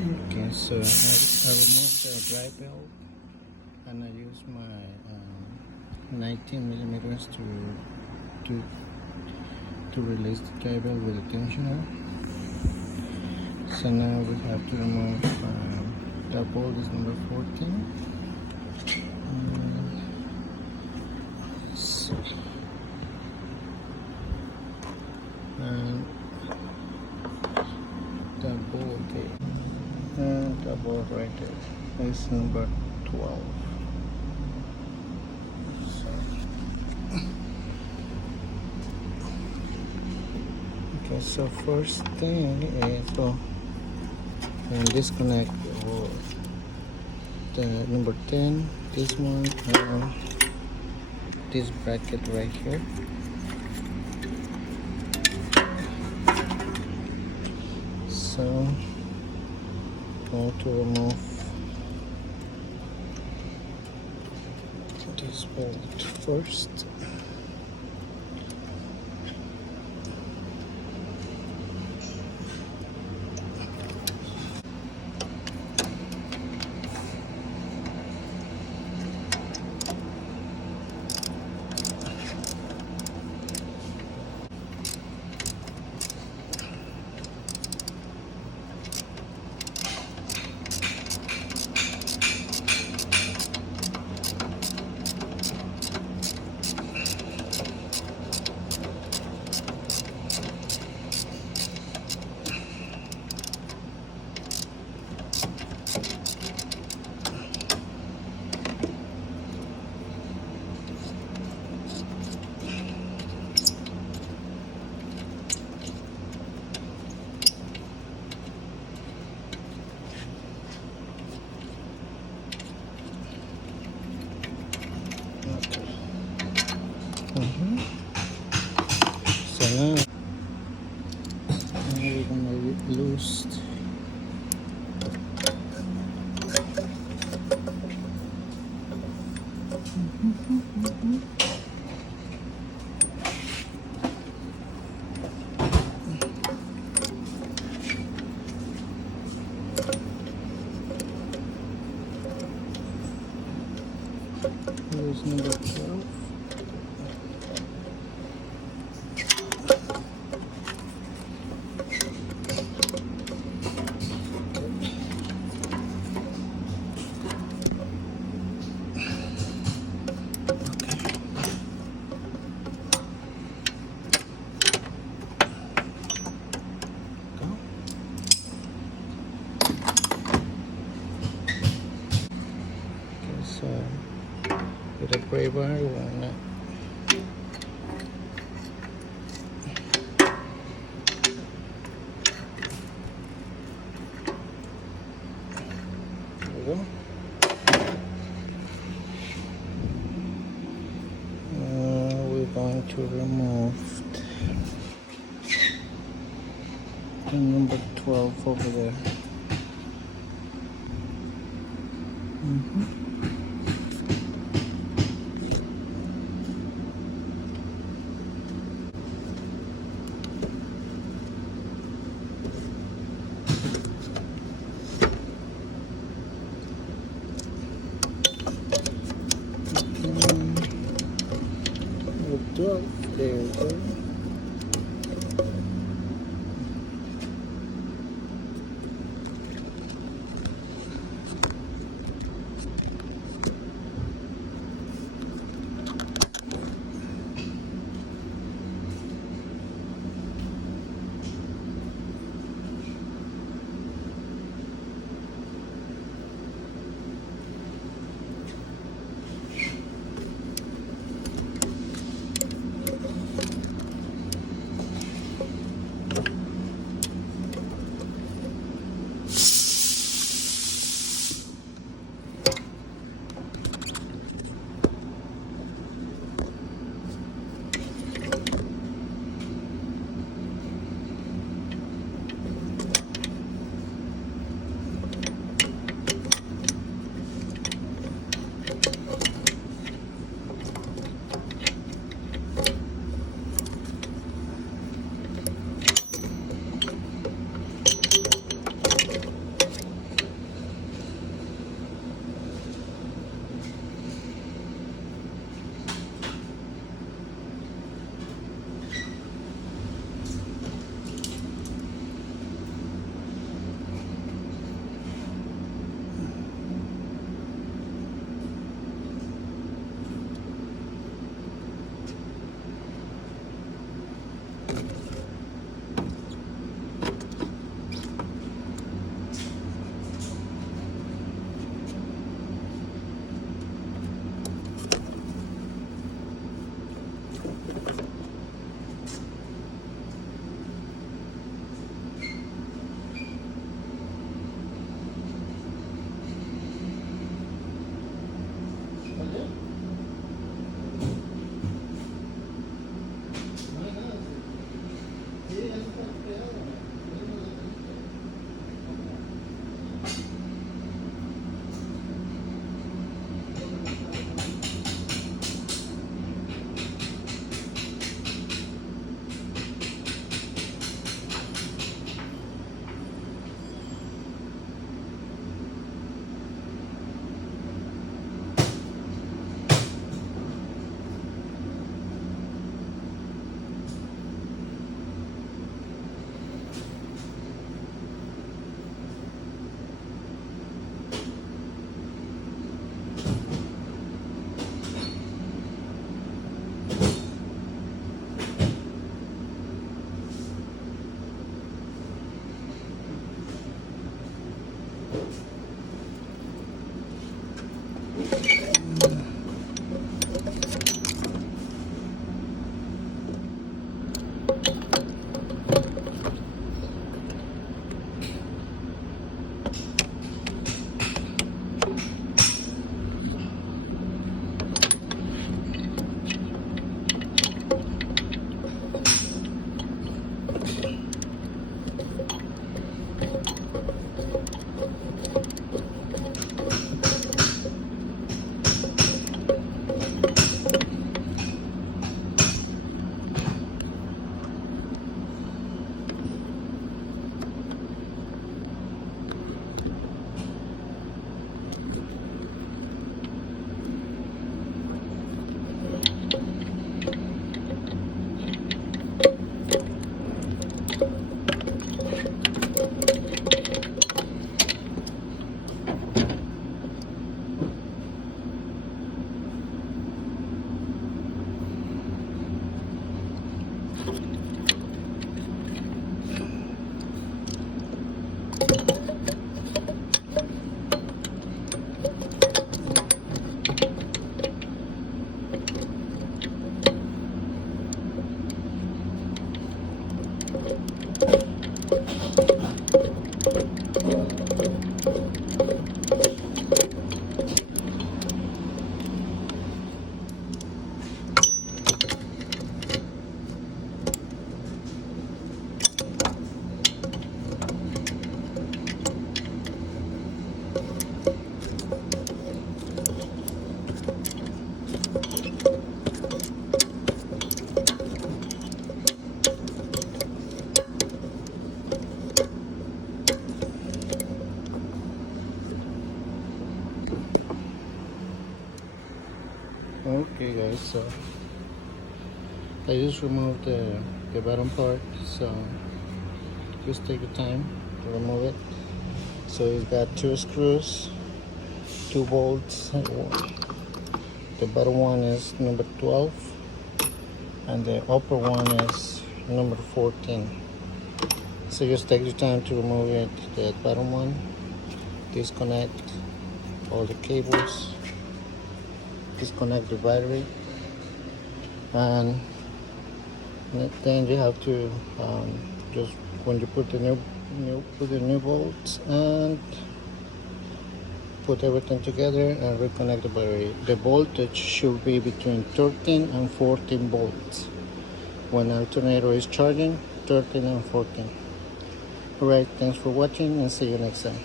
Okay, so I removed the dry belt and I use my 19 millimeters to to release the dry belt with the tensioner. So now we have to remove the bolt is number 14. So, and the bolt, okay, and the bolt right there is number 12. Okay, so first thing is disconnect the number 10, this one, and this bracket right here. So going to remove this bolt first. So now we're gonna loose number 12. So with a gray bar, why not? There we go. We're going to remove the number 12 over there. There we go. Okay guys, so I just removed the bottom part, so just take your time to remove it. So it's got 2 screws, 2 bolts. The bottom one is number 12 and the upper one is number 14. So just take your time to remove it. The bottom one, disconnect all the cables, disconnect the battery, and then you have to just when you put the new bolts and put everything together and reconnect the battery. The voltage should be between 13 and 14 volts when alternator is charging. 13 and 14. Alright, thanks for watching and see you next time.